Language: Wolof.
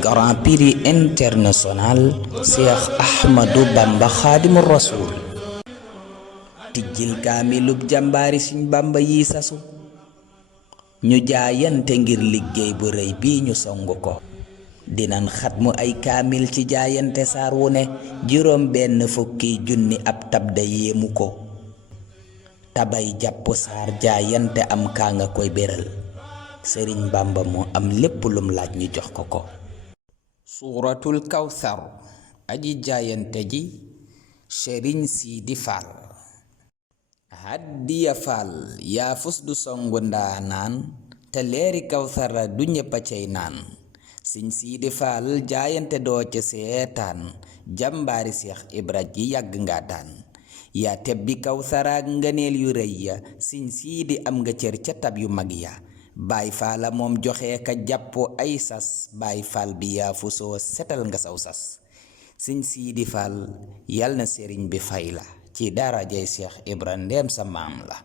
Grand Prix international Cheikh Ahmadou Bamba Khadimu Rasul tijjil kaamilub jàmbaari Sëñ Bamba yi sasu ñu jaayante ngir liggéey bu rëy bii ñu songu ko dinan xatmu ay kaamil ci jaayante saar wu ne juróom benn fukki junni ab tab da yéemu ko tabay jàpp saar jaayante am kaa nga koy béral Sëriñ Bamba moo am lépp lum laaj ñu jox ko ko suuratul kawsar aji jaayante ji Sëriñ Siidi Faal Hadiya Faal yaafus du songu ndaanaan te leeri kawsara du ñéppa cey naan Sëñ Siidi Faal jaayante doo ca seetaan jàmbaari Seex Ibra ji yàgg nga daan yaa tebbi kawsaraak ngëneel yu rëy ya Sëñ Siidi am nga cër ca tab yu mag ya Baay Faala moom joxe ka jàppoo ay sas Baay Faal bi yaafusoo setal nga saw sas Sëñ Siidi Faal yal na sëriñ bi fay la ci darajay Seex Ibra ndeem sa maam la